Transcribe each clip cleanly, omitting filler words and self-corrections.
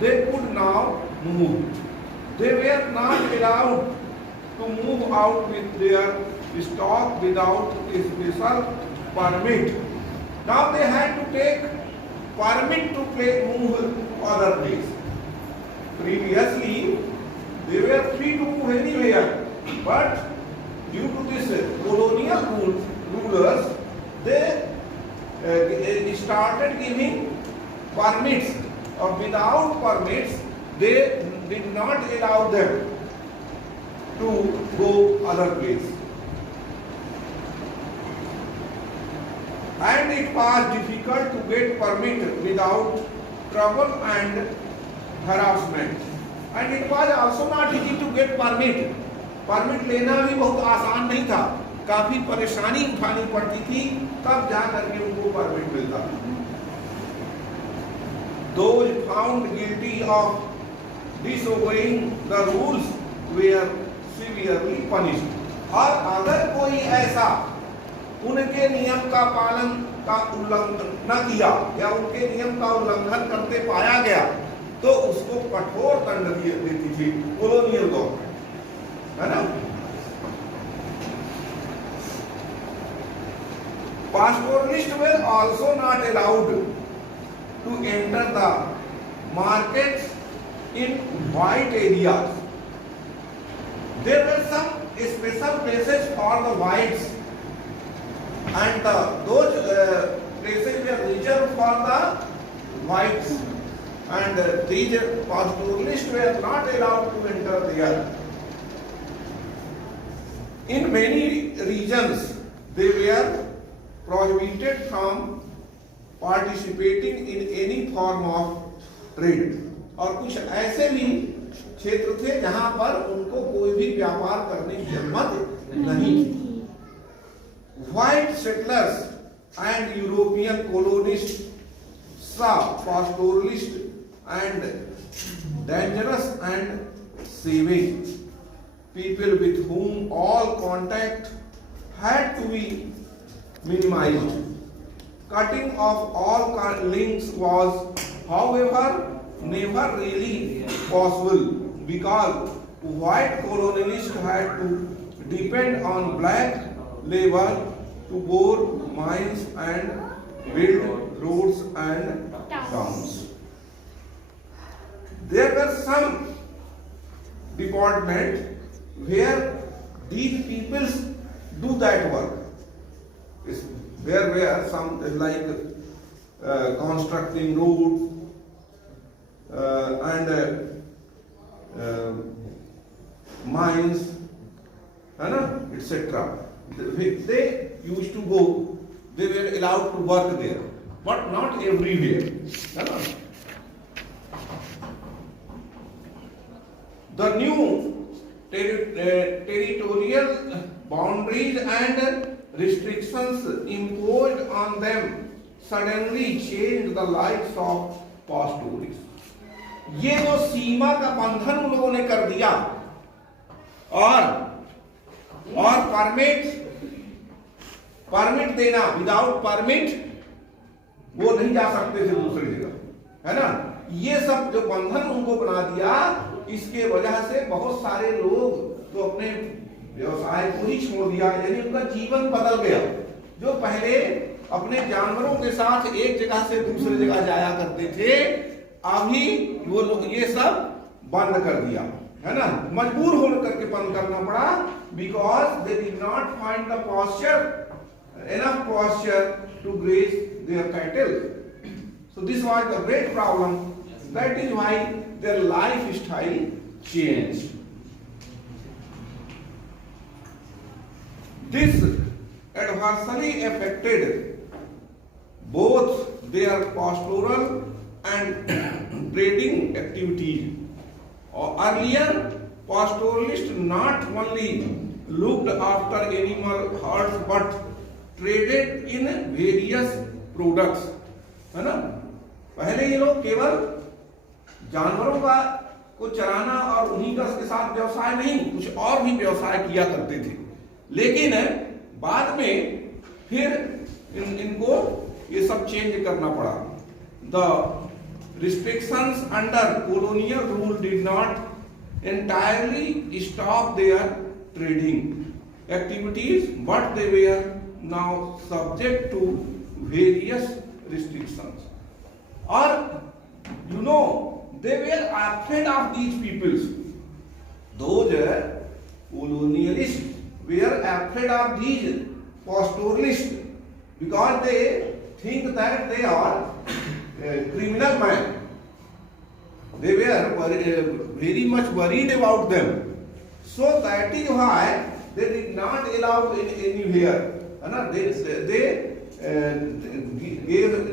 they could now move. They were not allowed to move out with their stock without a special permit. Now they had to take permit to move other place. Previously, they were free to move anywhere, but due to this colonial rulers, they started giving permits, or without permits, they did not allow them to go other place. And it was difficult to get permit without trouble and harassment. And it was also not easy to get permit. Permit लेना भी बहुत आसान नहीं था, काफी परेशानी उठानी पड़ती थी, तब जा करके उनको परमिट मिलता था। Those found guilty of disobeying the rules were severely punished. और अगर कोई ऐसा उनके नियम का पालन का उल्लंघन न किया या उनके नियम का उल्लंघन करते पाया गया, तो उसको कठोर दंड देती थी कॉलोनियल गवर्नमेंट, है ना। Pastoralists were also not allowed to enter the markets in white areas. There were some special places for the whites, and those places were reserved for the whites, and these pastoralists were not allowed to enter there. In many regions, they were prohibited from participating in any form of trade. और कुछ ऐसे भी क्षेत्र थे जहां पर उनको कोई भी व्यापार करने की अनुमति नहीं थी. White settlers and European colonists saw pastoralists and dangerous and savage people with whom all contact had to be minimized. Cutting off all links was, however, never really possible because white colonialists had to depend on black labor to bore mines and build roads and towns. There were some departments where these peoples do that work. There were some like constructing roads and mines, etc. They used to go, they were allowed to work there, but not everywhere. The new territorial boundaries and restrictions imposed on them suddenly changed the lives of pastoralists. ये जो सीमा का बंधन उन लोगों ने कर दिया और परमिट देना, विदाउट परमिट वो नहीं जा सकते थे दूसरी जगह, है ना। ये सब जो बंधन उनको बना दिया, इसके वजह से बहुत सारे लोग तो अपने व्यवसाय को ही छोड़ दिया, यानी उनका जीवन बदल गया। जो पहले अपने जानवरों के साथ एक जगह से दूसरी जगह जाया करते थे, अभी वो लोग ये सब बंद कर दिया, है ना। मजबूर होकर करके बंद करना पड़ा, because they did not find the pasture, enough pasture to graze their cattle. So this was the great problem. That is why their lifestyle changed. This adversely affected both their pastoral and trading activities. Earlier, pastoralists not only looked after animal herds but traded in various products, है ना। पहले ये लोग केवल जानवरों का को चराना और उन्हीं का के साथ व्यवसाय नहीं, कुछ और भी व्यवसाय किया करते थे। लेकिन बाद में फिर इनको ये सब चेंज करना पड़ा। The restrictions under colonial rule did not entirely stop their trading activities, but they were now subject to various restrictions. Or you know, they were afraid of these peoples. Those colonialists were afraid of these pastoralists because they think that they are criminal men. They were very much worried about them. So that is why they did not allow anywhere.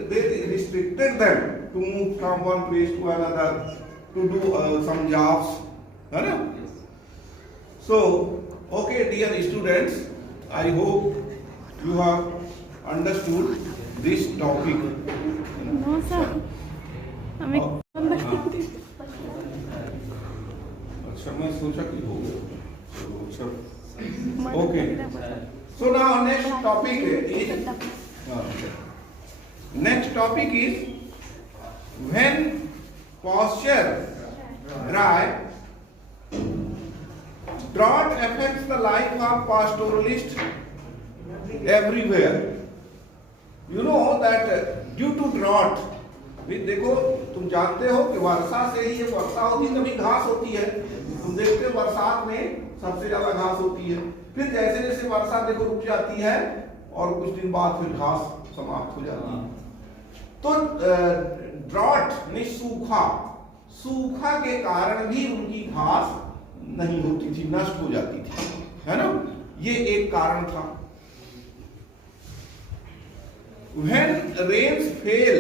They restricted them to move from one place to another, to do some jobs. So, okay, dear students, I hope you have understood this topic. No, sir. अच्छा मैं सोचा कि हो गया अच्छा okay so now next topic is when posture dry drought affects the life of pastoralist everywhere. You know that due to drought, देखो तुम जानते हो कि वर्षा से ही ये वर्षा होती है तभी घास होती है। तुम देखते हो बरसात में सबसे ज्यादा घास होती है, फिर जैसे जैसे वर्षा देखो रुक जाती है और कुछ दिन बाद फिर घास समाप्त हो जाती है। तो ड्रॉट ने सूखा के कारण भी उनकी घास नहीं होती थी, नष्ट हो जाती थी, है ना। ये एक कारण था। When rains fail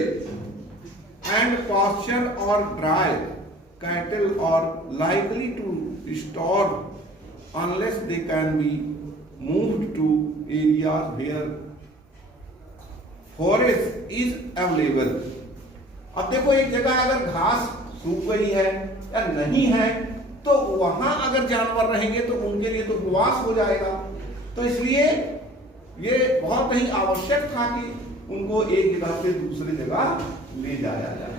and pasture or dry, cattle are likely to starve unless they can be moved to areas where forest is available. अब देखो एक जगह अगर घास सूख गई है या नहीं है तो वहां अगर जानवर रहेंगे तो उनके लिए तो उपवास हो जाएगा। तो इसलिए ये बहुत ही आवश्यक था कि उनको एक जगह से दूसरी जगह ले जाया जाए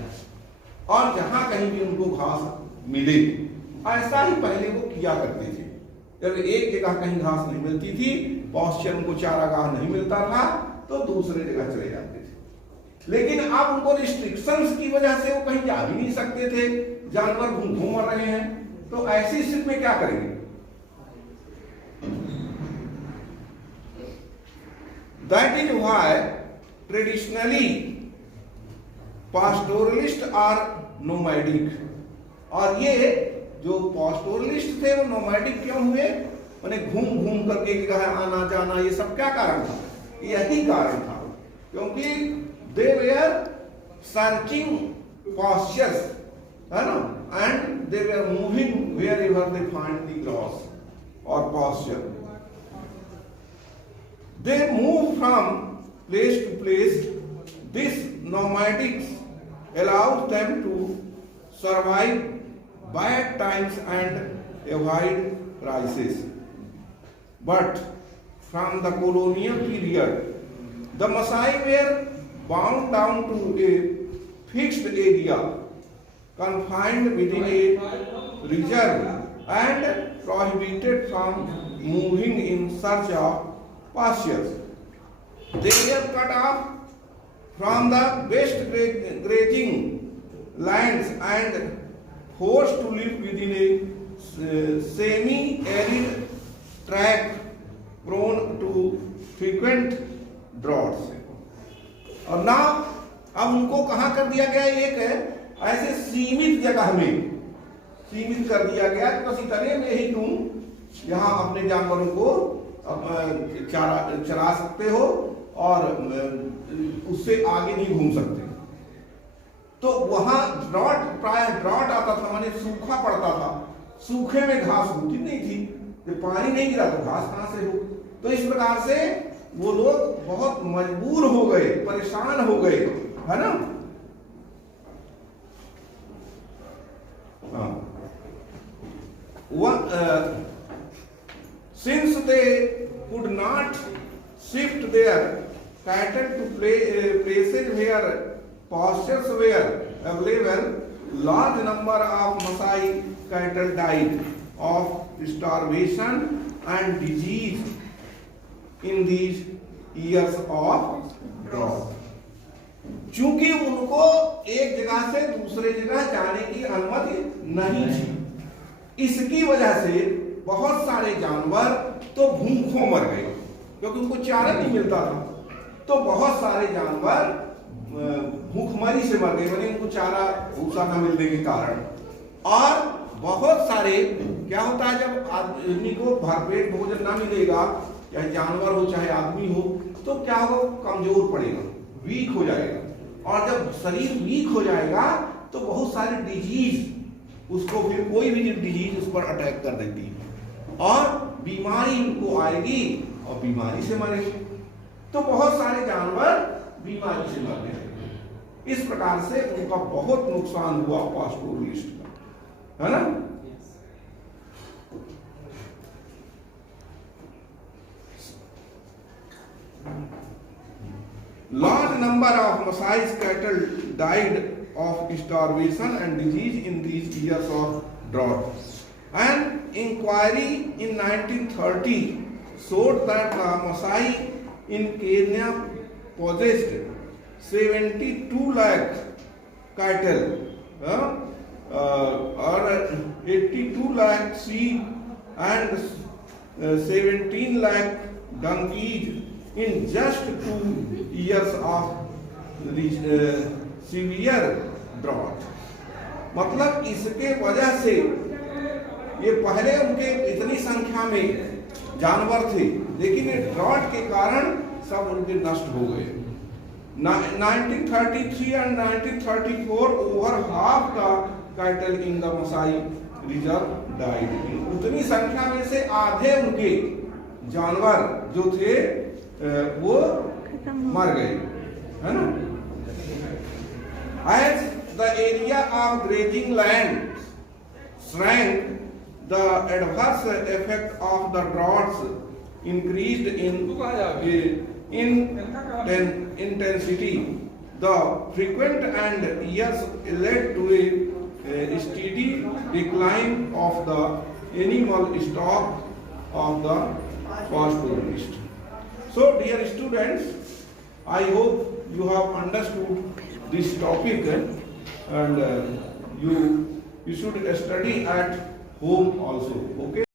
और जहां कहीं भी उनको घास मिले। ऐसा ही पहले वो किया करते थे। जब एक जगह कहीं घास नहीं मिलती थी, पॉस्चर उनको चारागाह नहीं मिलता था, तो दूसरे जगह चले जाते थे। लेकिन अब उनको रिस्ट्रिक्शंस की वजह से वो कहीं जा भी नहीं सकते थे, जानवर घूम रहे हैं, तो ऐसी स्थिति में क्या करेंगे? That is why traditionally pastoralists are nomadic. और ये जो pastoralists थे वो nomadic क्यों हुए? उन्हें घूम करके कहा आना जाना, ये सब क्या कारण था? यही कारण था, क्योंकि they were searching pastures, है ना, and they were moving wherever they find the grass or pasture. They move from place to place. This nomadics allows them to survive bad times and avoid crisis. But from the colonial period, the Maasai were bound down to a fixed area, confined within a reserve, and prohibited from moving in search of pastures. They were cut off from the best grazing lands and forced to live within a semi-arid tract prone to frequent droughts. और ना अब उनको कहाँ कर दिया गया? एक ऐसे सीमित जगह में सीमित कर दिया गया कि बस इतने में ही तुम यहाँ अपने जानवरों को चरा सकते हो और उससे आगे नहीं घूम सकते। तो वहां प्राय ड्रॉट आता था, माने सूखा पड़ता था। सूखे में घास होती नहीं थी, जब पानी नहीं गिरा तो घास कहां से हो। तो इस प्रकार से वो लोग बहुत मजबूर हो गए, परेशान हो गए, है ना। Since they could not shift their cattle to places where pastures were available, large number of Maasai cattle died of starvation and disease in these years of drought. चूंकि उनको एक जगह से दूसरे जगह जाने की अनुमति नहीं थी, इसकी वजह से बहुत सारे जानवर तो भूखों मर गए क्योंकि उनको चारा नहीं मिलता था। तो बहुत सारे जानवर भूखमरी से मर गए, यानी उनको चारा भूसा न मिलने के कारण। और बहुत सारे क्या होता है, जब आदमी को भरपेट भोजन ना मिलेगा, चाहे जानवर हो चाहे आदमी हो, तो क्या हो, कमजोर पड़ेगा, वीक हो जाएगा। और जब शरीर वीक हो जाएगा तो बहुत सारी डिजीज उसको, फिर कोई भी डिजीज उस पर अटैक कर देती है और बीमारी उनको आएगी और बीमारी से मरेंगे। तो बहुत सारे जानवर बीमारी से मर गए। इस प्रकार से उनका बहुत नुकसान हुआ पास्टोरलिस्ट का, है ना। Large number of Maasai cattle died of starvation and disease in these years of drought. An inquiry in 1930 showed that the Maasai in Kenya possessed 72 lakh cattle, or 82 lakh sheep and 17 lakh donkeys in just 2 years of severe drought. मतलब इसके वजह से ये पहले उनके इतनी संख्या में जानवर थे, लेकिन ये ड्रॉट के कारण सब उनके नष्ट हो गए। 1933 and 1934 over half the cattle in the Maasai reserve died. उतनी संख्या में से आधे उनके जानवर जो थे वो मर गए, है ना। As the area of grazing land shrank, the adverse effect of the droughts increased in intensity. The frequent and years led to a steady decline of the animal stock of the pastoralist. So, dear students, I hope you have understood this topic, and you should study at home also. Okay.